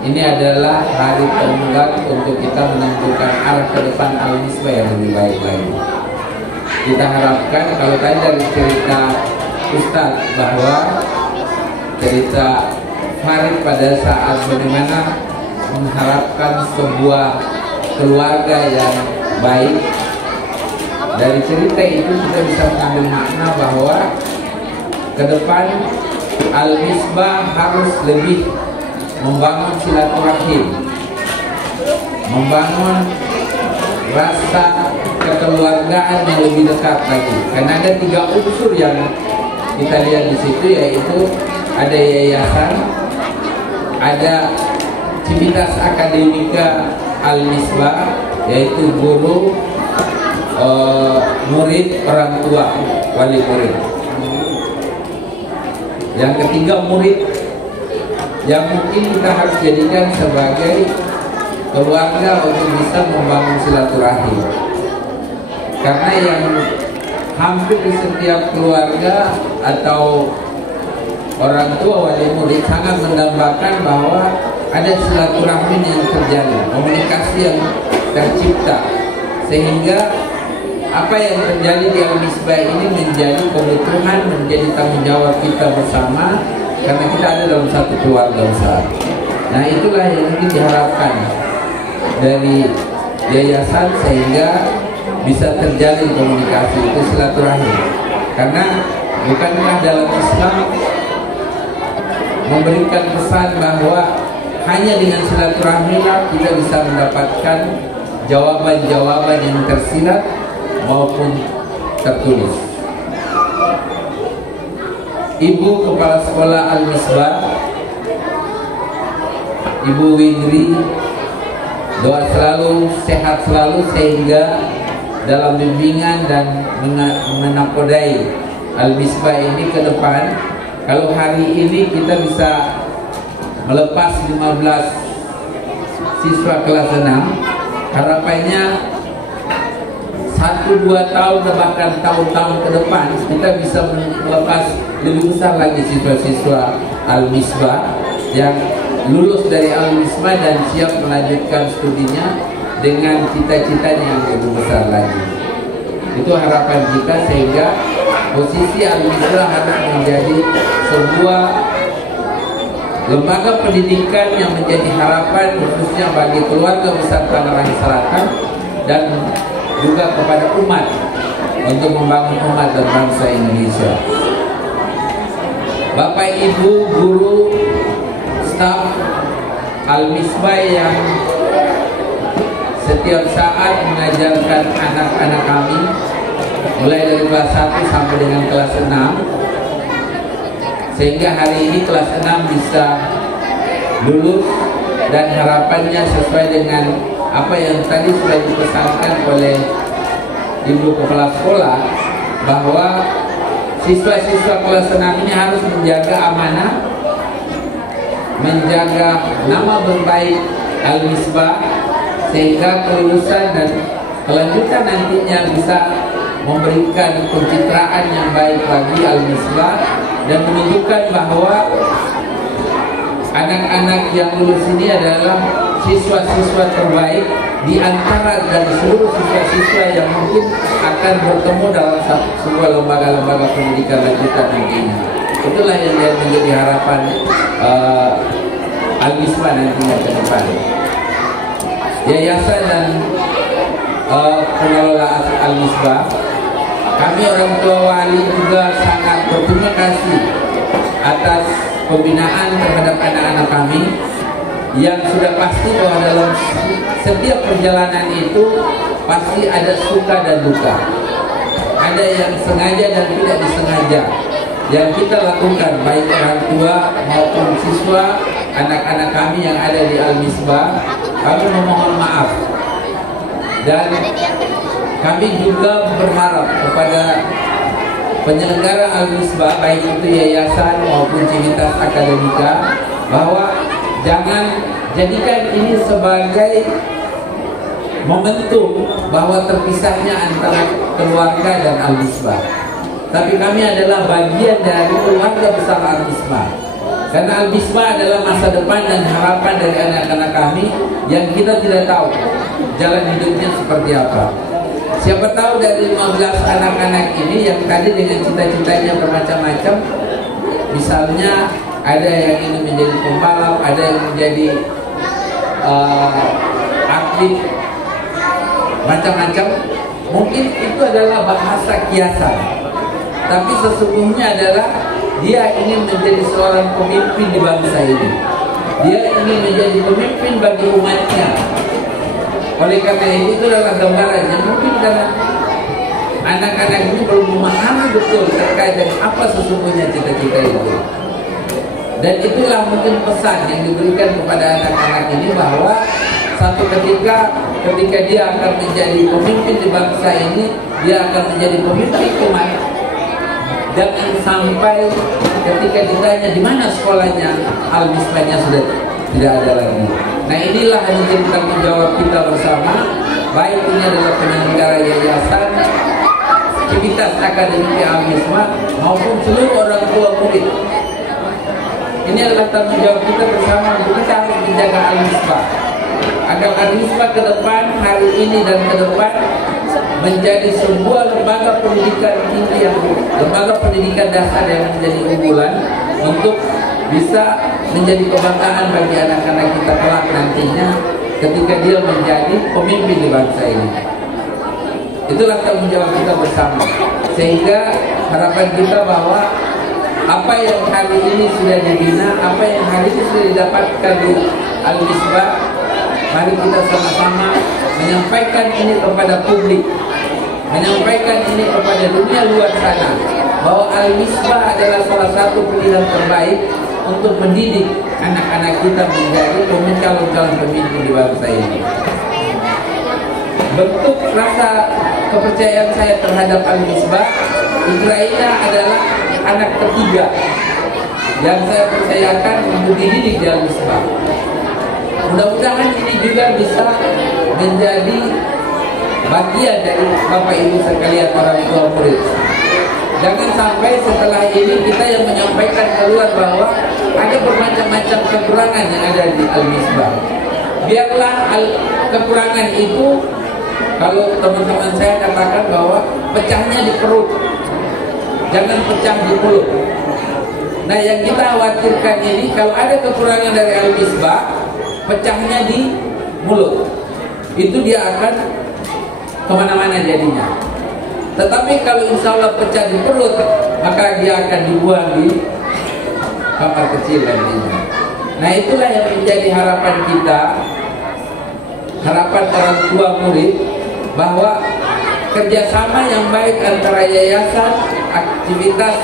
ini adalah hari tunggal untuk kita menentukan arah ke depan Al-Misbah yang lebih baik lagi. Kita harapkan, kalau tadi dari cerita Ustadz bahwa cerita Farid pada saat bagaimana mengharapkan sebuah keluarga yang baik, dari cerita itu kita bisa mengambil makna bahwa ke depan Al-Misbah harus lebih membangun silaturahim, membangun rasa kekeluargaan yang lebih dekat lagi. Karena ada 3 unsur yang kita lihat di situ, yaitu ada yayasan, ada Civitas Akademika Al-Misbah, yaitu guru, murid, orang tua, wali murid. Yang ketiga murid, yang mungkin kita harus jadikan sebagai keluarga untuk bisa membangun silaturahim. Karena yang hampir di setiap keluarga atau orang tua wali murid sangat mendambakan bahwa ada silaturahmi yang terjadi, komunikasi yang tercipta, sehingga apa yang terjadi di Al-Misbah ini menjadi kebutuhan, menjadi tanggung jawab kita bersama, karena kita ada dalam satu keluarga besar. Nah, itulah yang mungkin diharapkan dari yayasan, sehingga bisa terjalin komunikasi itu, silaturahim. Karena bukankah dalam Islam memberikan pesan bahwa hanya dengan silaturahmi kita bisa mendapatkan jawaban-jawaban yang tersirat maupun tertulis. Ibu Kepala Sekolah Al-Misbah, Ibu Windri, doa selalu, sehat selalu, sehingga dalam bimbingan dan menakodai Al-Misbah ini ke depan, kalau hari ini kita bisa melepas 15 siswa kelas 6, harapannya 1-2 tahun bahkan tahun-tahun ke depan kita bisa melepas lebih besar lagi siswa-siswa Al-Misbah yang lulus dari Al-Misbah dan siap melanjutkan studinya dengan cita-citanya yang lebih besar lagi. Itu harapan kita, sehingga posisi Al-Misbah harus menjadi sebuah lembaga pendidikan yang menjadi harapan khususnya bagi keluarga besar Tangerang Selatan dan juga kepada umat untuk membangun umat dan bangsa Indonesia. Bapak, Ibu, guru, staf Al-Misbah yang setiap saat mengajarkan anak-anak kami mulai dari kelas 1 sampai dengan kelas 6, sehingga hari ini kelas 6 bisa lulus, dan harapannya sesuai dengan apa yang tadi sudah dipesankan oleh Ibu Kepala Sekolah, bahwa siswa-siswa kelas 6 ini harus menjaga amanah, menjaga nama berbaik Al-Misbah, sehingga kelulusan dan kelanjutan nantinya bisa memberikan pencitraan yang baik bagi Al-Misbah dan menunjukkan bahwa anak-anak yang lulus ini adalah siswa-siswa terbaik di antara dari seluruh siswa-siswa yang mungkin akan bertemu dalam sebuah lembaga-lembaga pendidikan lanjutan nantinya. Itulah yang menjadi harapan Al-Misbah nantinya ke depan. Yayasan dan pengelola Al-Misbah, kami orang tua wali juga sangat berterima kasih atas pembinaan terhadap anak-anak kami, yang sudah pasti bahwa dalam setiap perjalanan itu pasti ada suka dan duka, ada yang sengaja dan tidak disengaja yang kita lakukan, baik orang tua maupun siswa, anak-anak kami yang ada di Al-Misbah. Kami memohon maaf, dan kami juga berharap kepada penyelenggara Al-Misbah, baik itu yayasan maupun Civitas Akademika, bahwa jangan jadikan ini sebagai momentum bahwa terpisahnya antara keluarga dan Al-Misbah. Tapi kami adalah bagian dari keluarga besar Al-Misbah, Karena Al-Misbah adalah masa depan dan harapan dari anak-anak kami yang kita tidak tahu jalan hidupnya seperti apa. Siapa tahu dari 15 anak-anak ini yang tadi dengan cita-citanya bermacam-macam, misalnya ada yang ingin menjadi pembalap, ada yang menjadi atlet, macam-macam. Mungkin itu adalah bahasa kiasan, tapi sesungguhnya adalah dia ingin menjadi seorang pemimpin di bangsa ini. Dia ingin menjadi pemimpin bagi umatnya. Oleh karena itu adalah gambarannya. Mungkin karena anak-anak ini belum memahami betul terkait dengan apa sesungguhnya cita-cita itu. Dan itulah mungkin pesan yang diberikan kepada anak-anak ini, bahwa satu ketika dia akan menjadi pemimpin di bangsa ini, dia akan menjadi pemimpin umat. Jangan sampai ketika ditanya di mana sekolahnya, Al-Misbahnya sudah tidak ada lagi. Nah, inilah yang menjadi tanggung jawab kita bersama, baik ini adalah penyelenggara yayasan, aktivitas akademik Al-Misbah, maupun seluruh orang tua murid. Ini adalah tanggung jawab kita bersama untuk kita harus menjaga Al-Misbah, agar Al-Misbah ke depan, hari ini dan ke depan, menjadi sebuah lembaga pendidikan tinggi, lembaga pendidikan dasar yang menjadi unggulan untuk bisa menjadi kebanggaan bagi anak-anak kita kelak nantinya ketika dia menjadi pemimpin di bangsa ini. Itulah tanggung jawab kita bersama, sehingga harapan kita bahwa apa yang hari ini sudah dibina, apa yang hari ini sudah didapatkan di Al-Misbah, mari kita sama-sama menyampaikan ini kepada publik, menyampaikan ini kepada dunia luar sana, bahwa Al-Misbah adalah salah satu pilihan terbaik untuk mendidik anak-anak kita menjadi calon-calon pemimpin di bangsa ini. Bentuk rasa kepercayaan saya terhadap Al-Misbah, Ukraina adalah anak ketiga yang saya percayakan untuk dididik di Al-Misbah. Mudah-mudahan ini juga bisa menjadi bagian dari Bapak Ibu sekalian orang tua murid. Jangan sampai setelah ini kita yang menyampaikan keluar bahwa ada bermacam-macam kekurangan yang ada di Al-Misbah. Biarlah kekurangan itu, kalau teman-teman saya katakan bahwa pecahnya di perut, jangan pecah di mulut. Nah, yang kita khawatirkan ini, kalau ada kekurangan dari Al-Misbah, pecahnya di mulut, itu dia akan kemana-mana jadinya. Tetapi kalau insya Allah pecah di perut, maka dia akan dibuang di kamar kecil nantinya. Nah, itulah yang menjadi harapan kita, harapan orang tua murid, bahwa kerjasama yang baik antara yayasan, aktivitas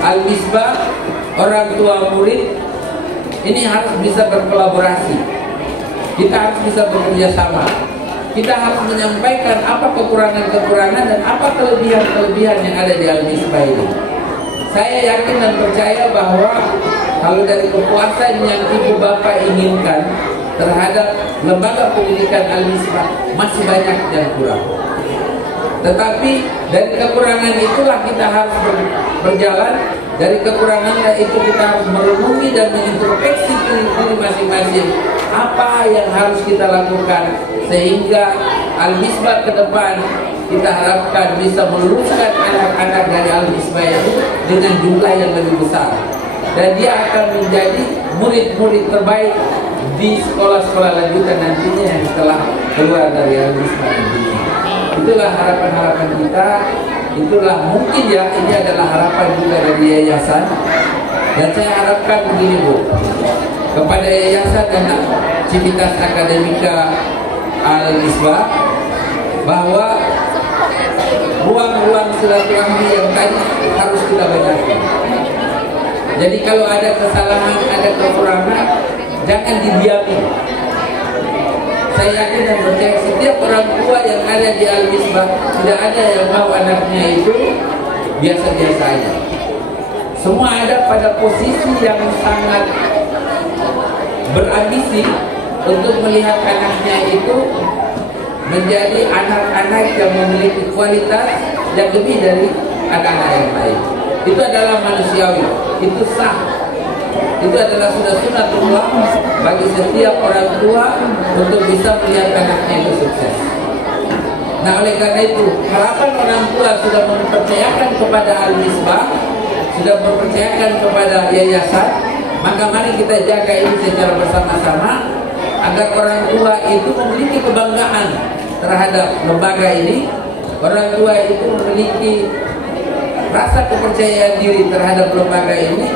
Al-Misbah, orang tua murid, ini harus bisa berkolaborasi. Kita harus bisa bekerja sama. Kita harus menyampaikan apa kekurangan-kekurangan dan apa kelebihan-kelebihan yang ada di Al-Misbah ini. Saya yakin dan percaya bahwa kalau dari kepuasan yang ibu bapak inginkan terhadap lembaga pendidikan Al-Misbah, masih banyak yang kurang. Tetapi dari kekurangan itulah kita harus berjalan. Dari kekurangan itu kita harus merenungi dan mengintrospeksi diri masing-masing. Apa yang harus kita lakukan sehingga Al-Misbah ke depan kita harapkan bisa meluruskan anak-anak dari Al-Misbah itu dengan jumlah yang lebih besar. Dan dia akan menjadi murid-murid terbaik di sekolah-sekolah lanjutan nantinya yang setelah keluar dari Al-Misbah nantinya. Itulah harapan-harapan kita. Itulah mungkin ya, ini adalah harapan juga dari yayasan. Dan saya harapkan begini Bu, kepada yayasan dan Civitas Akademika Al-Misbah, bahwa ruang-ruang silaturahmi yang tadi harus kita banyakkan. Jadi kalau ada kesalahan, ada kekurangan, jangan didiami. Saya yakin dan percaya setiap orang tua yang ada di Al-Misbah tidak ada yang mau anaknya itu biasa-biasa aja. Semua ada pada posisi yang sangat berambisi untuk melihat anaknya itu menjadi anak-anak yang memiliki kualitas yang lebih dari anak-anak yang lain. Itu adalah manusiawi, itu sah. itu adalah sudah sunatullah bagi setiap orang tua untuk bisa melihat anaknya itu sukses. Nah, oleh karena itu harapan orang tua sudah mempercayakan kepada Al-Misbah, sudah mempercayakan kepada yayasan, maka mari kita jaga ini secara bersama-sama agar orang tua itu memiliki kebanggaan terhadap lembaga ini. Orang tua itu memiliki rasa kepercayaan diri terhadap lembaga ini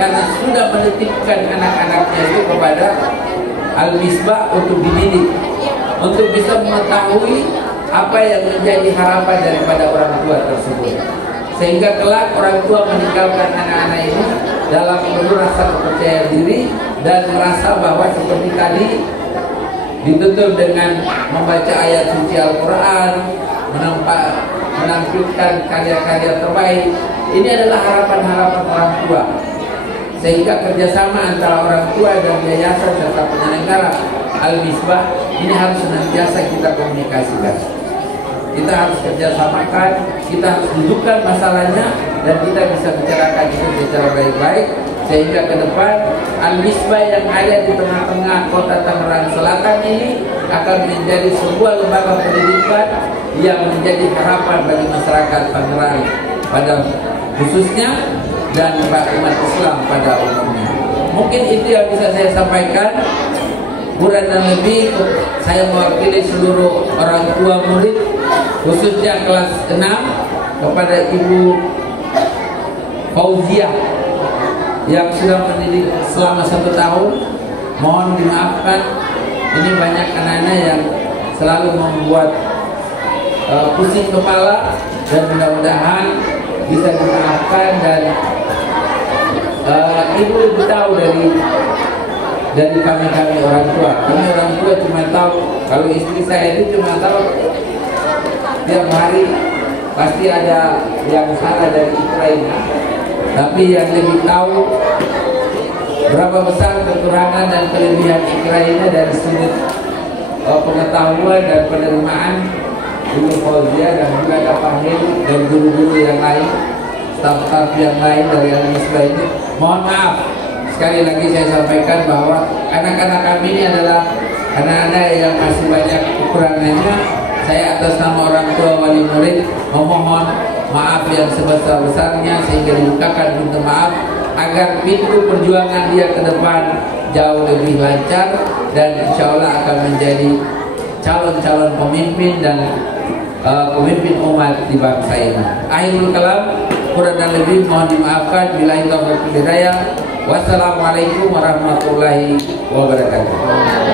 karena sudah menitipkan anak-anaknya itu kepada Al-Misbah untuk dididik, untuk bisa mengetahui apa yang menjadi harapan daripada orang tua tersebut, sehingga kelak orang tua meninggalkan anak-anak ini dalam penuh rasa kepercayaan diri dan merasa bahwa seperti tadi ditutup dengan membaca ayat suci Al-Quran, menampilkan karya-karya terbaik. Ini adalah harapan-harapan orang tua, sehingga kerjasama antara orang tua dan yayasan serta penyelenggara Al-Misbah ini harus senantiasa kita komunikasikan. Kita harus kerjasamakan, kita harus dudukkan masalahnya, dan kita bisa bicarakan itu secara baik-baik, sehingga ke depan Al-Misbah yang ada di tengah-tengah kota Tangerang Selatan ini akan menjadi sebuah lembaga pendidikan yang menjadi harapan bagi masyarakat Tangerang pada khususnya dan umat Islam pada umumnya. Mungkin itu yang bisa saya sampaikan. Kurang dan lebih saya mewakili seluruh orang tua murid, khususnya kelas 6, kepada Ibu Fauziah yang sudah mendidik selama 1 tahun. Mohon dimaafkan, ini banyak anak-anak yang selalu membuat pusing kepala, dan mudah-mudahan bisa dimaafkan. Dan ibu lebih tahu dari kami orang tua. Kami orang tua cuma tahu, kalau istri saya itu cuma tahu tiap hari pasti ada yang salah dari Ukraina, tapi yang lebih tahu berapa besar kekurangan dan kelebihan Ukraina dari sudut pengetahuan dan penerimaan Ibu Fauziah, dan juga ada Pak Hedi dan guru-guru yang lain, staf-staf yang lain dari Al-Misbah ini. Mohon maaf, sekali lagi saya sampaikan bahwa anak-anak kami ini adalah anak-anak yang masih banyak kekurangannya. Saya atas nama orang tua wali murid memohon maaf yang sebesar-besarnya, sehingga dibukakan pintu maaf agar pintu perjuangan dia ke depan jauh lebih lancar, dan insya Allah akan menjadi calon-calon pemimpin dan pemimpin umat di bangsa ini. Akhirul kalam, kurang dan lebih mohon dimaafkan. Billahi taufiq wal hidayah. Wassalamualaikum warahmatullahi wabarakatuh.